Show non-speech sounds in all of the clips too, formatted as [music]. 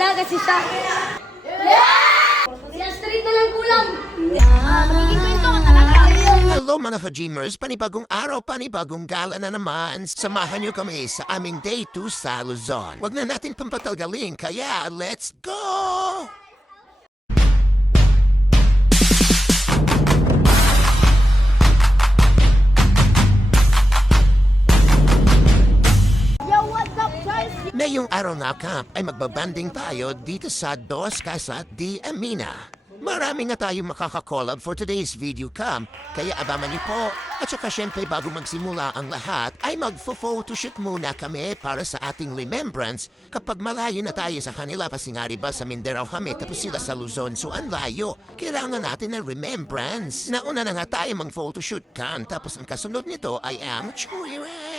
Wala kasi siya. Si Astrid na lang kulang. Magiging kwento ka talaga. Hello mga Fajimers, panibagong araw, panibagong gala na naman. Samahan niyo kami sa aming Day 2 sa Luzon. Huwag na natin pampatagalin, kaya let's go! Araw nga camp ay magbabanding tayo dito sa Dos Casas de Amina. Marami nga tayong makakakolab for today's video camp, kaya abangan niyo po. At saka syempre bago magsimula ang lahat, ay magfo-photoshoot muna kami para sa ating remembrance kapag malayo na tayo sa kanila kasi nga riba sa Mindanao kami tapos sila sa Luzon so ang layo. Kailangan natin ng remembrance. Nauna na nga tayo mag-photoshoot kan tapos ang kasunod nito ay Chuiray.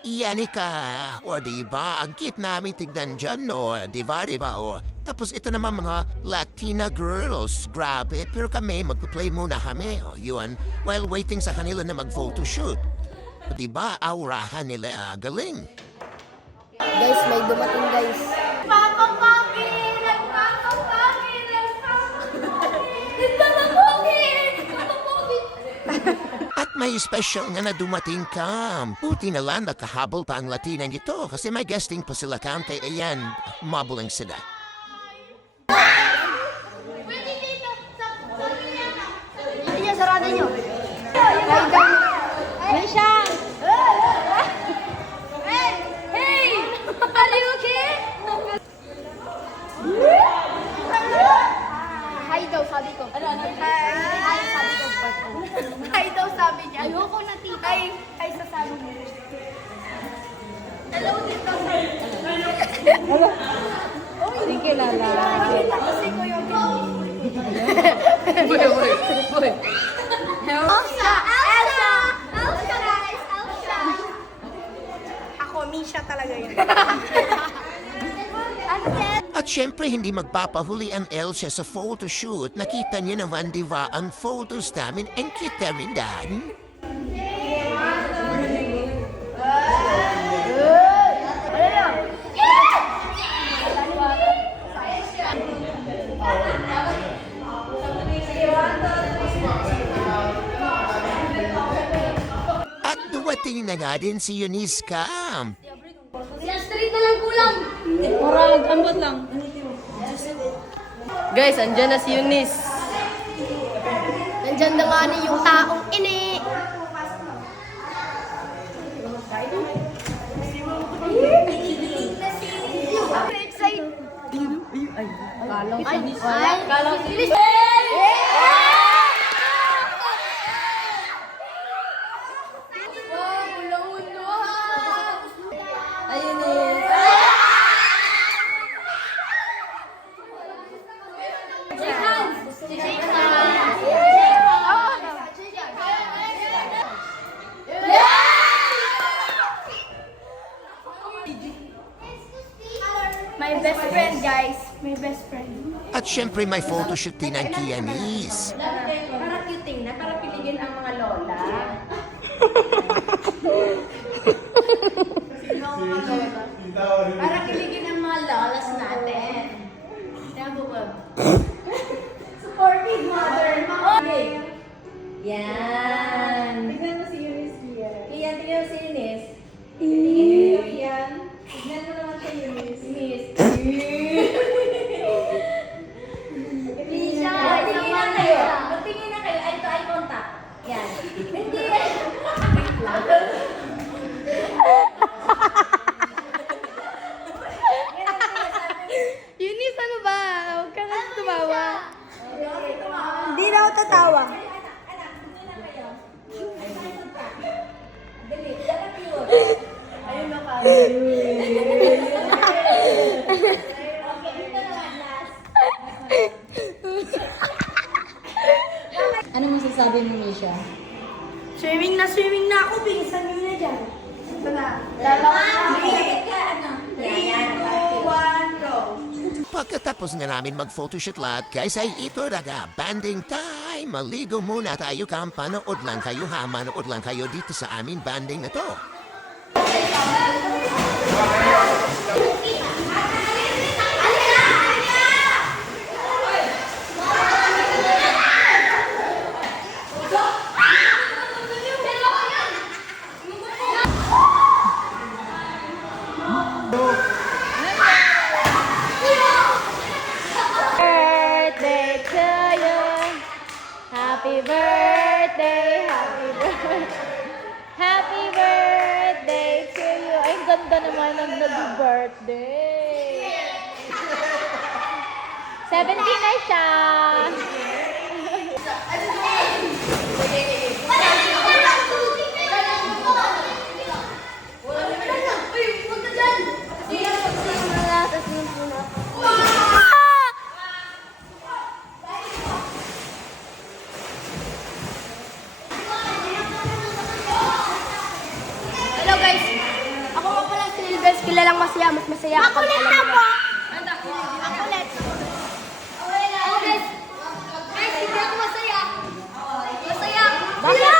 Yanika, o diba, ang cute namin tignan dyan, no, diba, diba, o. Tapos ito naman mga Latina girls, grabe, pero kami, magpa-play muna kami, o, yun, while waiting sa kanila na mag-photoshoot. O diba, aurahan nila, ah, galing. Guys, may dumating guys. May special nga na dumating kam. Buti na lang nakahabol pa ang Latina nito kasi may guesting pa sila kaya ayan, mabuling sila. Pwede dito! Sa sa niya! Hindi niya sarado niyo. Ay, siya! Hey! Hey! Are you okay? Hi daw, sabi ko. Ano, ano? Hi, sabi ko. Hi daw sabi niya. Ayoko na tita. Ay, ay sasabi mo. Hello, tita. Sige, lala. Kasi ko yung Elsa! Elsa! Elsa, guys! Elsa! Ako, Misha talaga yun. [laughs] At syempre hindi magpapahuli ang Elsa sa photoshoot. Nakita niyo naman di ba ang photos namin and kita rin dan. Dumating na nga din si Eunice Cam. Si Astrid na lang kulang. Murag, ambot lang. Guys, andyan na si Eunice. Nandyan na nga ni yung taong ini. Excited. Kalong Ay, si ay, Kalong si bilis. Best friend. At syempre may photoshoot din ang Kianis. Para cute tingnan, para piligin ang mga lola. [laughs] para kiligin ang mga lolas natin. Tama ba? Supportive mother. Okay. Yan. Tignan mo si Eunice here. Iyan, tignan mo si Eunice. Tignan mo yan. Tignan mo naman si Eunice. Eunice. Lisa, Magtingin na kayo. Magtingin na kayo. Eye to eye contact. Yan. Hindi. Wait lang. Yan ang sinasabi. Eunice, ano ba? Huwag ka na tumawa. Okay, tumawa. Hindi na ako tatawa. Anak, dito na kayo. Eye to eye contact. Dali, yan ang cute. Ayun na ka. Okay, ito naman last. Ano masasabi mo, Misha? Swimming na swimming na ako. Bilisan nyo na dyan. Ito na. Dalawa. Pagkatapos na namin mag-photoshoot lahat, guys, ay ito na nga, banding time! Maligo muna tayo, kam, panood lang kayo ha, manood lang kayo dito sa aming banding na to. Ganda naman ng nag-birthday. 17 [laughs] na siya. Hello guys! Ako nga pala si Lilbes, kilalang masaya, mas masaya ako. Makulit na po! Ang kulit. Hello guys! Guys, hindi ako masaya. Masaya. Bakit?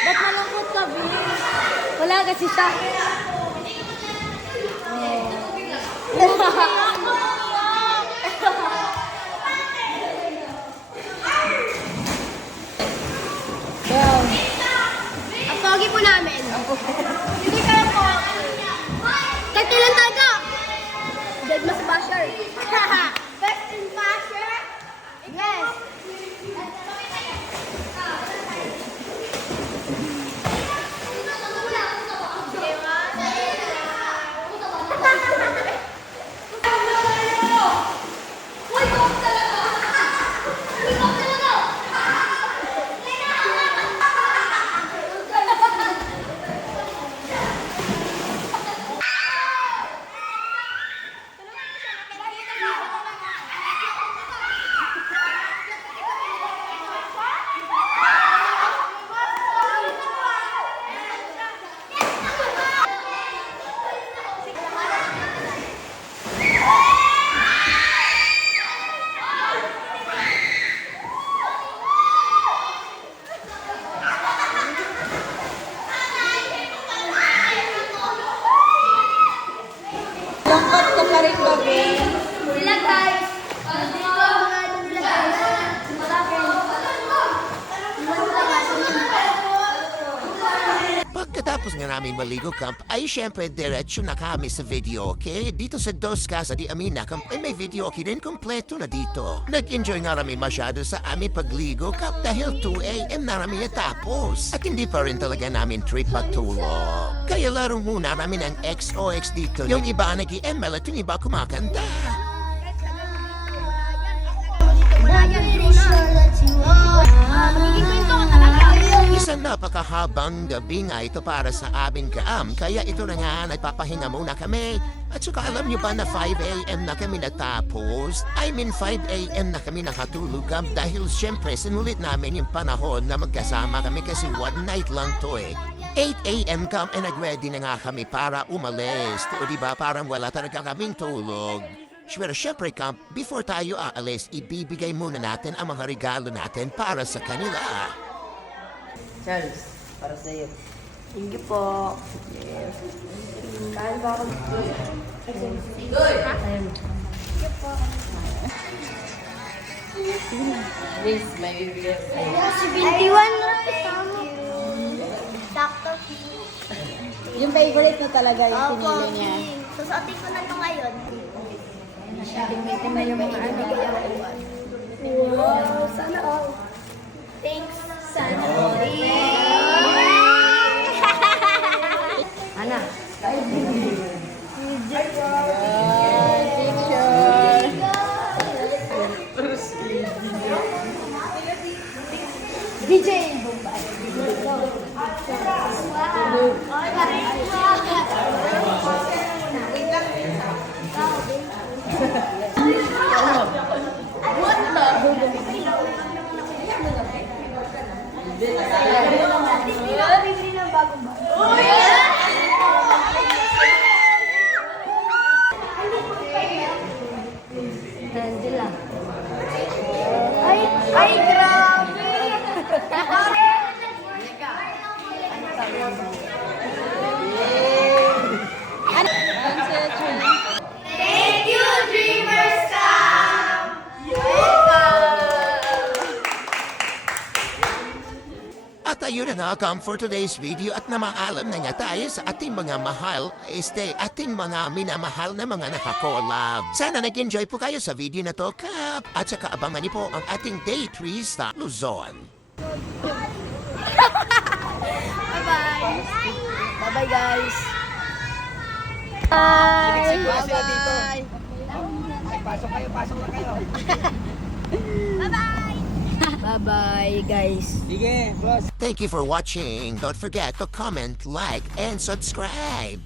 Ba't malungkot ka, Bin? Wala kasi siya. Wow. Ang pogi po namin. Hindi kayo po. Kahit ilan taga. Dead mas basher. Best [laughs] Pagkatapos nga namin maligo camp, ay syempre diretso na kami sa video, okay? Dito sa Dos Casa di Amina Camp ay may video okay din kompleto na dito. Nag-enjoy nga kami masyado sa aming pagligo camp dahil 2 a.m. na kami natapos. At hindi pa rin talaga namin trip matulog. Kaya laro muna namin ang XOX dito. Yung iba nag-ML at yung iba kumakanta. Ah, magiging kwento ko talaga. Isang napakahabang gabi nga ito para sa aming kaam. Kaya ito na nga, nagpapahinga muna kami. At saka alam niyo ba na 5 a.m. na kami natapos? I mean 5 a.m. na kami nakatulog dahil syempre sinulit namin yung panahon na magkasama kami kasi one night lang to eh. 8 a.m. kam eh nag-ready na nga kami para umalis. O diba parang wala talaga kaming tulog. Pero syempre kam, before tayo aalis, ibibigay muna natin ang mga regalo natin para sa kanila. Charles, para sa iyo. Thank you po. Yes. Kain ba ako? Ayun. Please, may bibigyan sa'yo. 71 na kasama. Sakto. Yung favorite mo talaga yung Opo, pinili niya. susuotin ko na ito ngayon. Tingnan na yung mga ano. Wow, sana all. Thanks, sana all. Ana. DJ Bombay. Bibili ng bagong bago. At ayun na come for today's video at namaalam na nga tayo sa ating mga mahal, este, ating mga minamahal na mga nakakolab. Sana nag-enjoy po kayo sa video na to, Kap. At saka abangan niyo po ang ating day 3 sa Luzon. Bye-bye. Bye-bye guys! Bye. Bye-bye! Bye-bye [laughs] [laughs] guys! Thank you for watching. Don't forget to comment, like, and subscribe.